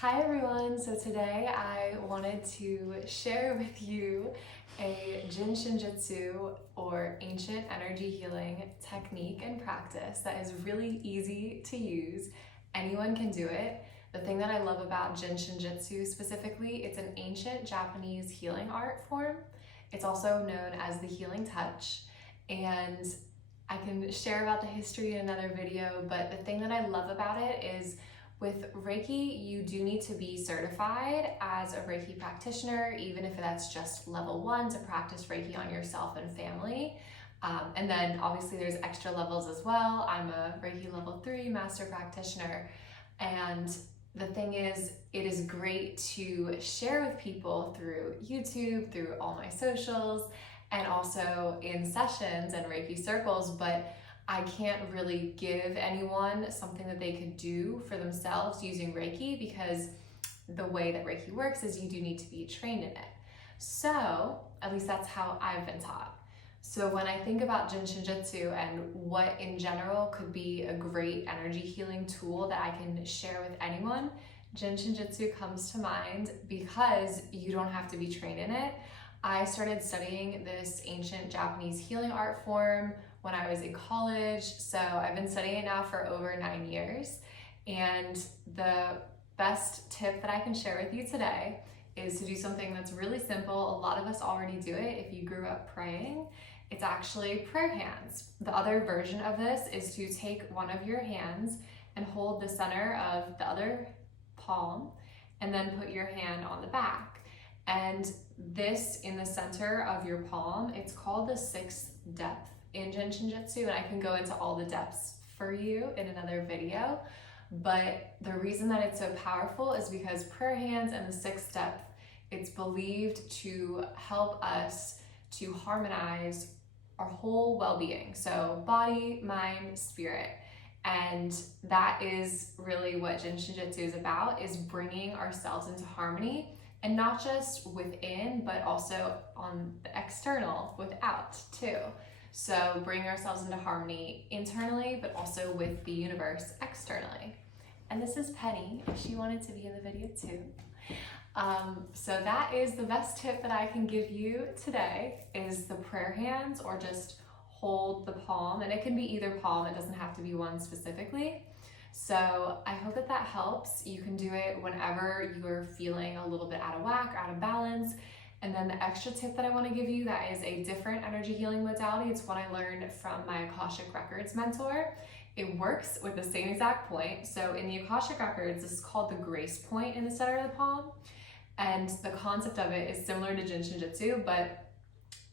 Hi everyone, so today I wanted to share with you a Jin Shin Jyutsu or ancient energy healing technique and practice that is really easy to use. Anyone can do it. The thing that I love about Jin Shin Jyutsu specifically, it's an ancient Japanese healing art form. It's also known as the healing touch, and I can share about the history in another video, but the thing that I love about it is with Reiki, you do need to be certified as a Reiki practitioner, even if that's just level 1 to practice Reiki on yourself and family. And then obviously there's extra levels as well. I'm a Reiki level 3 master practitioner. And the thing is, it is great to share with people through YouTube, through all my socials, and also in sessions and Reiki circles, but I can't really give anyone something that they could do for themselves using Reiki, because the way that Reiki works is you do need to be trained in it. So, at least that's how I've been taught. So when I think about Jin Shin Jyutsu and what in general could be a great energy healing tool that I can share with anyone, Jin Shin Jyutsu comes to mind because you don't have to be trained in it. I started studying this ancient Japanese healing art form when I was in college, so I've been studying it now for over 9 years. And the best tip that I can share with you today is to do something that's really simple. A lot of us already do it if you grew up praying. It's actually prayer hands. The other version of this is to take one of your hands and hold the center of the other palm and then put your hand on the back. And this in the center of your palm, it's called the 6th depth in Jin Shin Jyutsu, and I can go into all the depths for you in another video. But the reason that it's so powerful is because prayer hands and the 6th depth, it's believed to help us to harmonize our whole well-being. So body, mind, spirit. And that is really what Jin Shin Jyutsu is about, is bringing ourselves into harmony. And not just within, but also on the external, without too. So bringing ourselves into harmony internally, but also with the universe externally. And this is Penny, if she wanted to be in the video too. So that is the best tip that I can give you today, is the prayer hands, or just hold the palm. And it can be either palm, it doesn't have to be one specifically. So I hope that that helps. You can do it whenever you're feeling a little bit out of whack, out of balance. And then the extra tip that I want to give you, that is a different energy healing modality. It's one I learned from my Akashic Records mentor. It works with the same exact point. So in the Akashic Records, this is called the grace point in the center of the palm. And the concept of it is similar to Jin Shin Jyutsu, but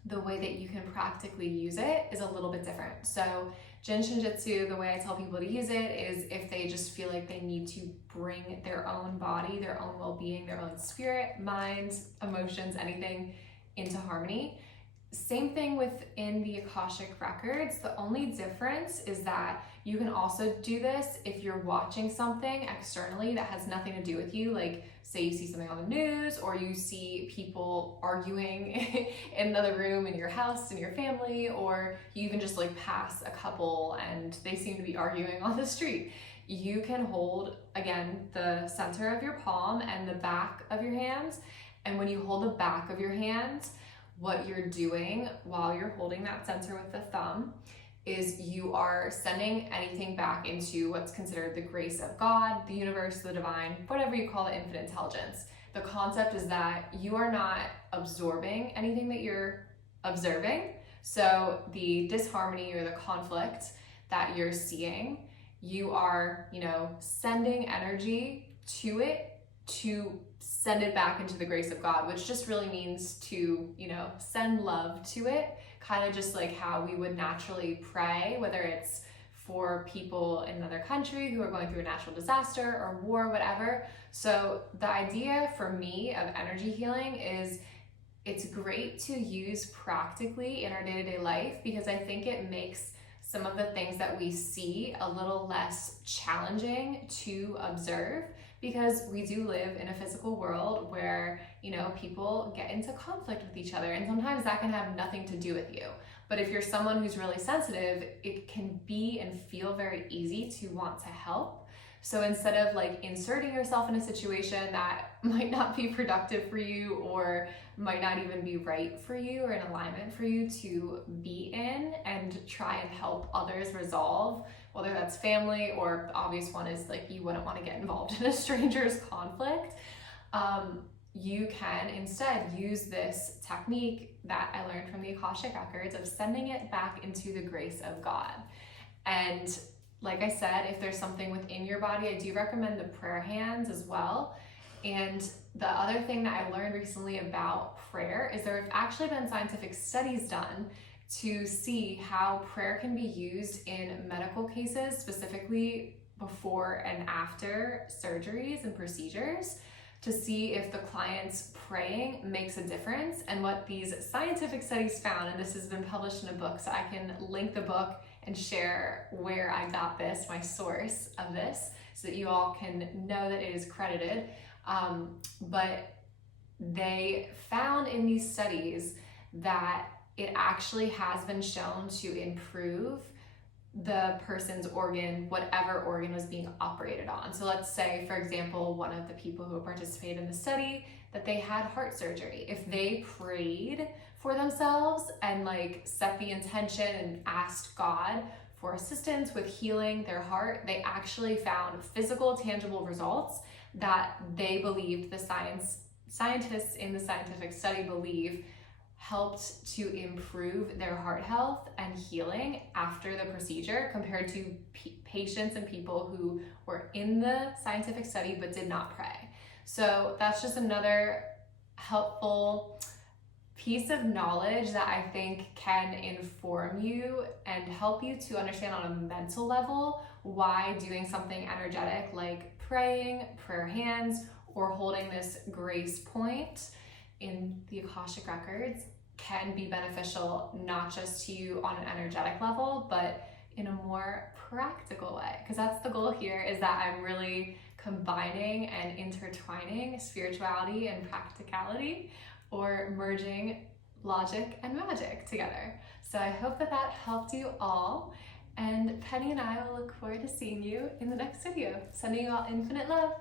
the way that you can practically use it is a little bit different. So Jin Shin Jyutsu, the way I tell people to use it is if they just feel like they need to bring their own body, their own well-being, their own spirit, mind, emotions, anything into harmony. Same thing within the Akashic Records. The only difference is that you can also do this if you're watching something externally that has nothing to do with you, like say you see something on the news, or you see people arguing in another room in your house, in your family, or you even just like pass a couple and they seem to be arguing on the street. You can hold, again, the center of your palm and the back of your hands. And when you hold the back of your hands, what you're doing while you're holding that center with the thumb is you are sending anything back into what's considered the grace of God, the universe, the divine, whatever you call it, infinite intelligence. The concept is that you are not absorbing anything that you're observing. So the disharmony or the conflict that you're seeing, you are, sending energy to it to send it back into the grace of God, which just really means to, send love to it, kind of just like how we would naturally pray, whether it's for people in another country who are going through a natural disaster or war, whatever. So the idea for me of energy healing is it's great to use practically in our day-to-day life, because I think it makes some of the things that we see a little less challenging to observe, because we do live in a physical world where, people get into conflict with each other, and sometimes that can have nothing to do with you. But if you're someone who's really sensitive, it can be and feel very easy to want to help. So instead of like inserting yourself in a situation that might not be productive for you or might not even be right for you or in alignment for you to be in and try and help others resolve, whether that's family or the obvious one is like you wouldn't want to get involved in a stranger's conflict, you can instead use this technique that I learned from the Akashic Records of sending it back into the grace of God. And like I said, if there's something within your body, I do recommend the prayer hands as well. And the other thing that I learned recently about prayer is there have actually been scientific studies done to see how prayer can be used in medical cases, specifically before and after surgeries and procedures, to see if the client's praying makes a difference. And what these scientific studies found, and this has been published in a book, so I can link the book and share where I got this, my source of this, so that you all can know that it is credited. But they found in these studies that it actually has been shown to improve the person's organ, whatever organ was being operated on. So let's say, for example, one of the people who participated in the study, that they had heart surgery. If they prayed for themselves and like set the intention and asked God for assistance with healing their heart, they actually found physical, tangible results that they believed, the scientists in the scientific study believe, helped to improve their heart health and healing after the procedure compared to patients and people who were in the scientific study but did not pray. So that's just another helpful piece of knowledge that I think can inform you and help you to understand on a mental level why doing something energetic like praying, prayer hands, or holding this grace point in the Akashic Records can be beneficial, not just to you on an energetic level, but in a more practical way. Because that's the goal here, is that I'm really combining and intertwining spirituality and practicality, or merging logic and magic together. So I hope that that helped you all. And Penny and I will look forward to seeing you in the next video. Sending you all infinite love.